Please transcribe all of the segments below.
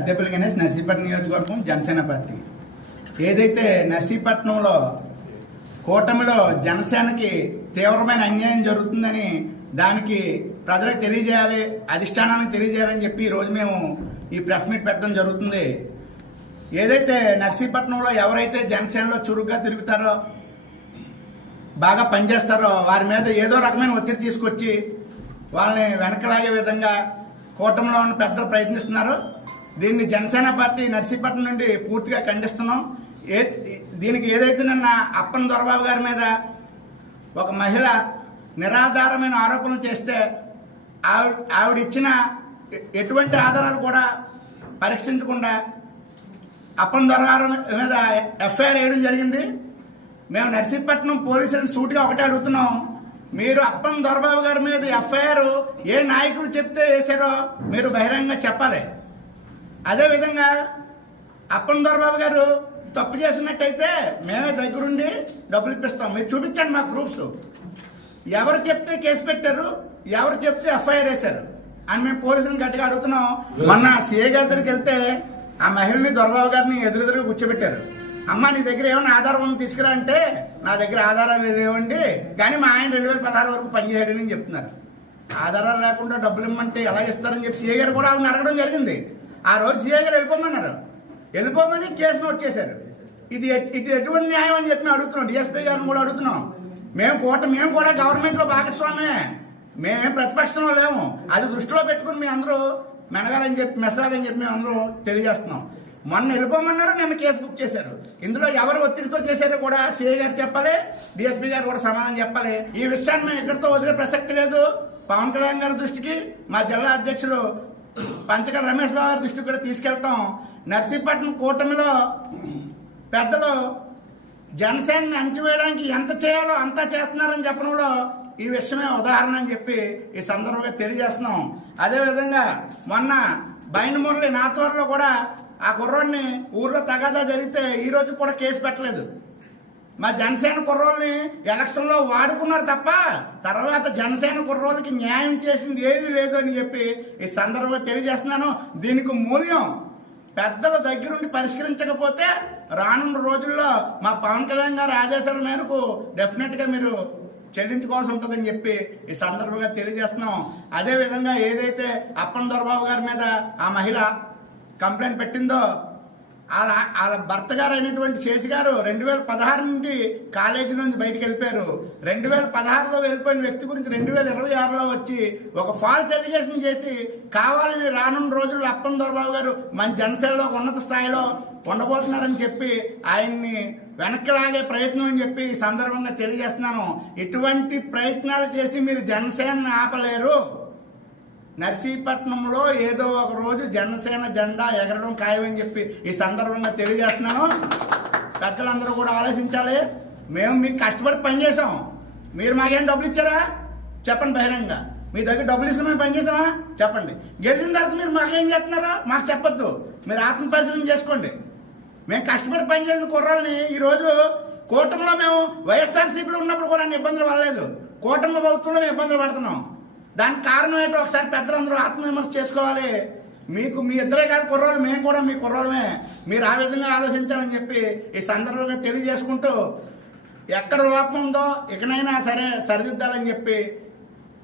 అద్దెపల్లి గణేష్, నర్సీపట్నం నియోజకవర్గం, జనసేన పార్టీ. ఏదైతే నర్సీపట్నంలో కూటమిలో జనసేనకి తీవ్రమైన అన్యాయం జరుగుతుందని దానికి ప్రజలకు తెలియజేయాలి, అధిష్టానానికి తెలియజేయాలని చెప్పి ఈరోజు మేము ఈ ప్రెస్ మీట్ పెట్టడం జరుగుతుంది. ఏదైతే నర్సీపట్నంలో ఎవరైతే జనసేనలో చురుగ్గా తిరుగుతారో, బాగా పనిచేస్తారో వారి మీద ఏదో రకమైన ఒత్తిడి తీసుకొచ్చి వాళ్ళని వెనకలాగే విధంగా కూటమిలో ఉన్న పెద్దలు ప్రయత్నిస్తున్నారు. దీన్ని జనసేన పార్టీ నర్సీపట్నం నుండి పూర్తిగా ఖండిస్తున్నాం. దీనికి ఏదైతే నిన్న అప్పన్ దొరబాబు గారి మీద ఒక మహిళ నిరాధారమైన ఆరోపణలు చేస్తే ఆవిడ ఇచ్చిన ఎటువంటి ఆధారాలు కూడా పరీక్షించకుండా అప్పన్ దొరగారు మీద ఎఫ్ఐఆర్ వేయడం జరిగింది. మేము నర్సీపట్నం పోలీసులను సూటిగా ఒకటే అడుగుతున్నాం, మీరు అప్పన్ దొరబాబు గారి మీద ఎఫ్ఐఆర్ ఏ నాయకులు చెప్తే వేసారో మీరు బహిరంగంగా చెప్పాలి. అదేవిధంగా అప్పన్ దొరబాబు గారు తప్పు చేసినట్టయితే మేమే దగ్గరుండి డబ్బులు ఇప్పిస్తాం, మీరు చూపించండి మా ప్రూఫ్స్. ఎవరు చెప్తే కేసు పెట్టారు, ఎవరు చెప్తే ఎఫ్ఐఆర్ వేశారు అని మేము పోలీసులను గట్టిగా అడుగుతున్నాం. మొన్న సిఐ గారి దగ్గరికి వెళ్తే ఆ మహిళని దొరబాబు గారిని ఎదురెదురుగా కూర్చోబెట్టారు. అమ్మ నీ దగ్గర ఏమైనా ఆధారం ఉంది తీసుకురా అంటే నా దగ్గర ఆధారాలు లేవండి, కానీ మా ఆయన 2016 వరకు పనిచేయడని చెప్తున్నారు. ఆధారాలు లేకుండా డబ్బులు ఇమ్మంటే ఎలా ఇస్తారని చెప్పి సిఐ గారు కూడా ఆవిడని అడగడం జరిగింది. ఆ రోజు సిఐ గారు వెళ్ళిపోమన్నారు, వెళ్ళిపోమని కేసు నోట్ చేశారు. ఇది ఎటువంటి న్యాయం అని చెప్పి మేము అడుగుతున్నాం. డిఎస్పీ గారిని కూడా అడుగుతున్నాం. మేము కూడా గవర్నమెంట్లో భాగస్వామే, మేమేం ప్రతిపక్షంలో లేము. అది దృష్టిలో పెట్టుకుని మీ అందరూ మెనగాలని చెప్పి మెసరాలని చెప్పి మేము అందరూ తెలియజేస్తున్నాం. మొన్న వెళ్ళిపోమన్నారు, నిన్న కేసు బుక్ చేశారు. ఇందులో ఎవరు ఒత్తిడితో చేశారో కూడా సిఐ గారు చెప్పాలి, డిఎస్పీ గారు కూడా సమాధానం చెప్పాలి. ఈ విషయాన్ని మేము ఇక్కడితో వదిలే ప్రసక్తి లేదు. పవన్ కళ్యాణ్ గారి దృష్టికి, మా జిల్లా అధ్యక్షులు పంచకల రమేష్ బాబు గారి దృష్టికి కూడా తీసుకెళ్తాం. నర్సీపట్నం కూటమిలో పెద్దలు జనసేనని అంచివేయడానికి ఎంత చేయాలో అంతా చేస్తున్నారని చెప్పడంలో ఈ విషయమే ఉదాహరణ అని చెప్పి ఈ సందర్భంగా తెలియజేస్తున్నాం. అదేవిధంగా మొన్న బైనమూరలి నాతవరంలో కూడా ఆ కుర్రోడిని ఊర్లో తగాదా జరిగితే ఈ రోజు కూడా కేసు పెట్టలేదు. మా జనసేన కుర్రోళ్ళని ఎలక్షన్లో వాడుకున్నారు తప్ప తర్వాత జనసేన కుర్రోళ్ళకి న్యాయం చేసింది ఏది లేదు అని చెప్పి ఈ సందర్భంగా తెలియజేస్తున్నాను. దీనికి మూల్యం పెద్దల దగ్గరుండి పరిష్కరించకపోతే రానున్న రోజుల్లో మా పవన్ కళ్యాణ్ గారి ఆదేశాల మేరకు డెఫినెట్గా మీరు చెల్లించుకోవాల్సి ఉంటుందని చెప్పి ఈ సందర్భంగా తెలియజేస్తున్నాం. అదేవిధంగా ఏదైతే అప్పన్ దొరబాబు గారి మీద ఆ మహిళ కంప్లైంట్ పెట్టిందో, వాళ్ళ భర్త గారు అయినటువంటి శేషి గారు 2016 నుండి కాలేజీ నుంచి బయటకు వెళ్ళిపోయారు. 2016లో వెళ్ళిపోయిన వ్యక్తి గురించి 2026లో వచ్చి ఒక ఫాల్స్ ఎలిగేషన్ చేసి కావాలని రానున్న రోజుల్లో అప్పన్ దొరబాబు గారు మన జనసేనలో ఉన్నత స్థాయిలో ఉండబోతున్నారని చెప్పి ఆయన్ని వెనక్కి లాగే ప్రయత్నం అని చెప్పి ఈ సందర్భంగా తెలియజేస్తున్నాను. ఇటువంటి ప్రయత్నాలు చేసి మీరు జనసేనని ఆపలేరు. నర్సీపట్నంలో ఏదో ఒక రోజు జనసేన జెండా ఎగరడం ఖాయమని చెప్పి ఈ సందర్భంగా తెలియజేస్తున్నాను. పెద్దలందరూ కూడా ఆలోచించాలి. మేము మీకు కష్టపడి పనిచేసాం, మీరు మాకేం డబ్బులు ఇచ్చారా చెప్పండి బహిరంగంగా. మీ దగ్గర డబ్బులు ఇసుకుని మేము పనిచేసామా చెప్పండి. గెలిచిన తర్వాత మీరు మాకేం చేస్తున్నారో మాకు చెప్పొద్దు, మీరు ఆత్మ పరిశీలన చేసుకోండి. మేము కష్టపడి పనిచేసిన కుర్రాలని ఈరోజు కూటమిలో మేము వైఎస్ఆర్సీపీలో ఉన్నప్పుడు కూడా ఇబ్బందులు పడలేదు, కూటమి ప్రభుత్వంలో మేము ఇబ్బందులు పడుతున్నాం. దానికి కారణం ఏంటో ఒకసారి పెద్దలందరూ ఆత్మవిమర్శ చేసుకోవాలి. మీకు మీ ఇద్దరే కాదు కుర్రోళ్ళు, మేము కూడా మీ కుర్రోళ్ళమే, మీరు ఆ విధంగా ఆలోచించాలని చెప్పి ఈ సందర్భంగా తెలియజేసుకుంటూ ఎక్కడ లోపం ఉందో ఇకనైనా సరే సరిదిద్దాలని చెప్పి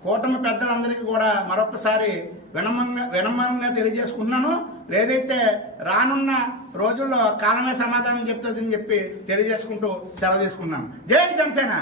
కూటమి పెద్దలందరికీ కూడా మరొకసారి వినమ్రంగా తెలియజేసుకుంటున్నాను. లేదైతే రానున్న రోజుల్లో కాలమే సమాధానం చెప్తుందని చెప్పి తెలియజేసుకుంటూ సెలవు తీసుకున్నాను. జై జనసేన.